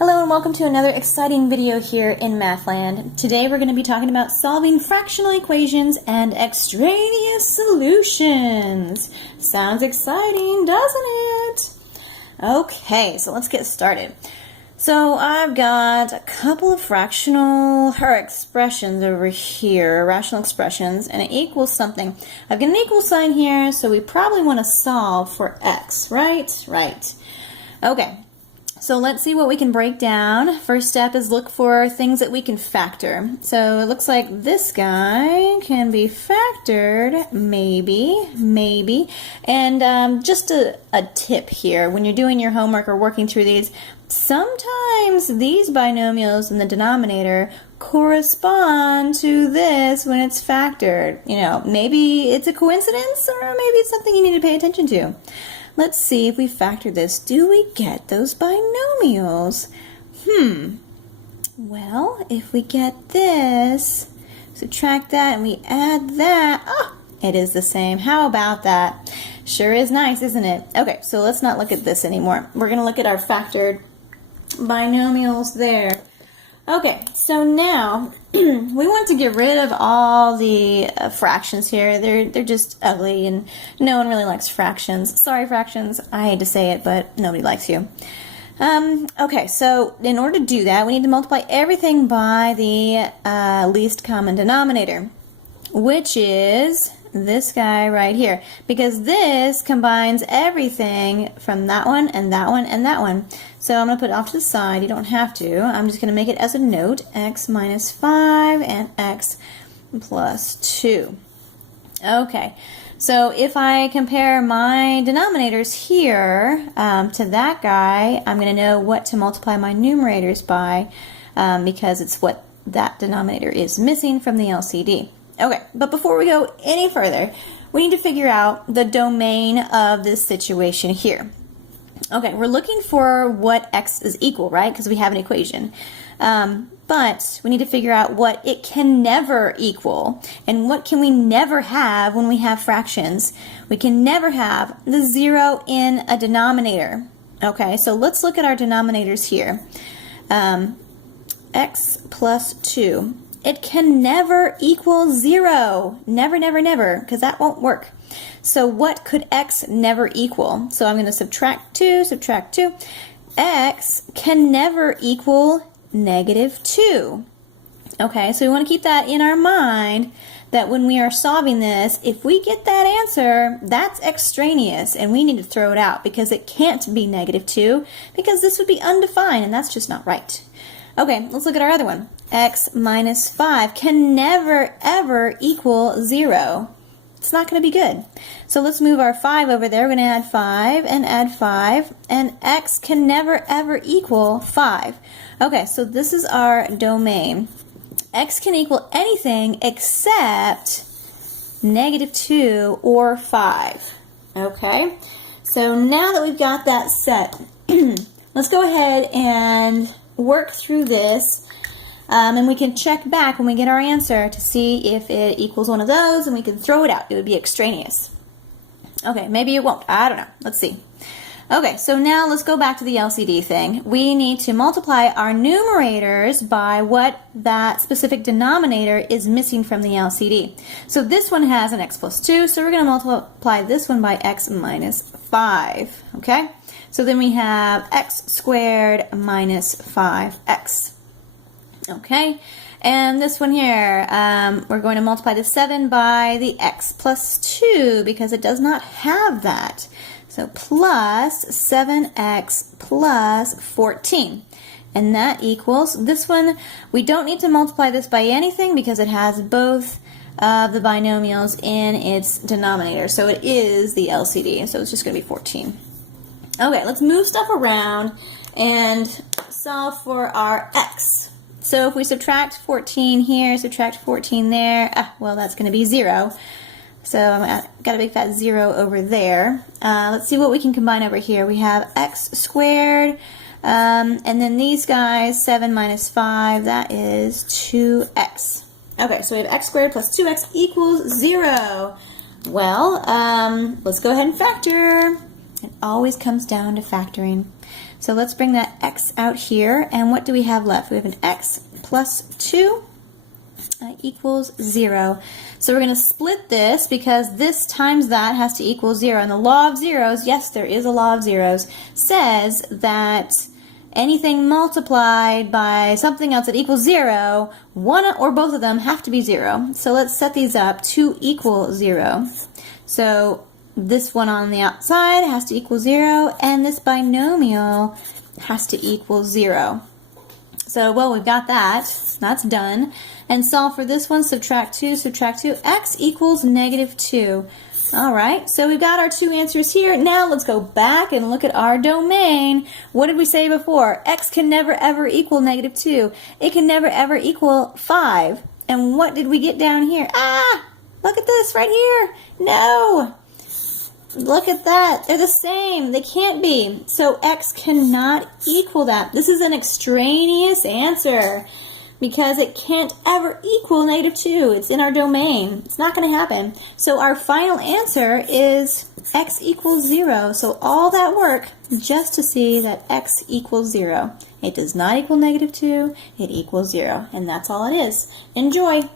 Hello and welcome to another exciting video here in Mathland. Today we're going to be talking about solving fractional equations and extraneous solutions. Sounds exciting, doesn't it? Okay, so let's get started. So I've got a couple of fractional expressions over here, rational expressions, and it equals something. I've got an equal sign here, so we probably want to solve for x, right? Right. Okay. So let's see what we can break down. First step is look for things that we can factor. So it looks like this guy can be factored, maybe. And just a tip here, when you're doing your homework or working through these, sometimes these binomials in the denominator correspond to this when it's factored. You know, maybe it's a coincidence or maybe it's something you need to pay attention to. Let's see if we factor this. Do we get those binomials? Well, if we get this, subtract that and we add that, it is the same. How about that? Sure is nice, isn't it? Okay, so let's not look at this anymore. We're going to look at our factored binomials there. Okay, so now we want to get rid of all the fractions here. They're just ugly and no one really likes fractions. Sorry, fractions. I hate to say it, but nobody likes you. Okay, so in order to do that, we need to multiply everything by the least common denominator, which is this guy right here, because this combines everything from that one and that one and that one. So I'm going to put it off to the side. You don't have to. I'm just going to make it as a note, x minus 5 and x plus 2. Okay, so if I compare my denominators here to that guy, I'm going to know what to multiply my numerators by because it's what that denominator is missing from the LCD. Okay, but before we go any further, we need to figure out the domain of this situation here. Okay, we're looking for what x is equal, right? Because we have an equation. But we need to figure out what it can never equal. And what can we never have when we have fractions? We can never have the 0 in a denominator. Okay, so let's look at our denominators here. X plus 2. It can never equal 0. Never, never, never, because that won't work. So what could x never equal? So I'm going to subtract 2. X can never equal negative 2. Okay, so we want to keep that in our mind that when we are solving this, if we get that answer, that's extraneous and we need to throw it out because it can't be negative 2 because this would be undefined and that's just not right. Okay, let's look at our other one. X minus 5 can never, ever equal 0. It's not going to be good. So let's move our 5 over there. We're going to add 5, and x can never, ever equal 5. Okay, so this is our domain. X can equal anything except negative 2 or 5. Okay, so now that we've got that set, let's go ahead and work through this. And we can check back when we get our answer to see if it equals one of those, and we can throw it out. It would be extraneous. Okay, maybe it won't. I don't know. Let's see. Okay, so now let's go back to the LCD thing. We need to multiply our numerators by what that specific denominator is missing from the LCD. So this one has an x plus 2, so we're going to multiply this one by x minus 5. Okay? So then we have x squared minus 5x. Okay, and this one here, we're going to multiply the 7 by the x plus 2 because it does not have that. So plus 7x plus 14. And that equals, this one, we don't need to multiply this by anything because it has both of the binomials in its denominator. So it is the LCD, so it's just going to be 14. Okay, let's move stuff around and solve for our x. So if we subtract 14 here, subtract 14 there, well, that's going to be 0. So I've got a big fat 0 over there. Let's see what we can combine over here. We have x squared, and then these guys, 7 minus 5, that is 2x. Okay, so we have x squared plus 2x equals 0. Well, let's go ahead and factor. It always comes down to factoring. So let's bring that x out here, and what do we have left? We have an x plus 2 equals 0. So we're going to split this because this times that has to equal 0. And the law of zeros, yes, there is a law of zeros, says that anything multiplied by something else that equals 0, one or both of them have to be 0. So let's set these up to equal 0. So this one on the outside has to equal 0, and this binomial has to equal 0. So, well, we've got that. That's done. And solve for this one, subtract 2, x equals -2. All right, so we've got our two answers here. Now let's go back and look at our domain. What did we say before? X can never ever equal -2. It can never ever equal 5. And what did we get down here? Ah, look at this right here. No. Look at that. They're the same. They can't be. So x cannot equal that. This is an extraneous answer because it can't ever equal -2. It's in our domain. It's not going to happen. So our final answer is x equals 0. So all that work just to see that x equals 0. It does not equal -2. It equals 0. And that's all it is. Enjoy.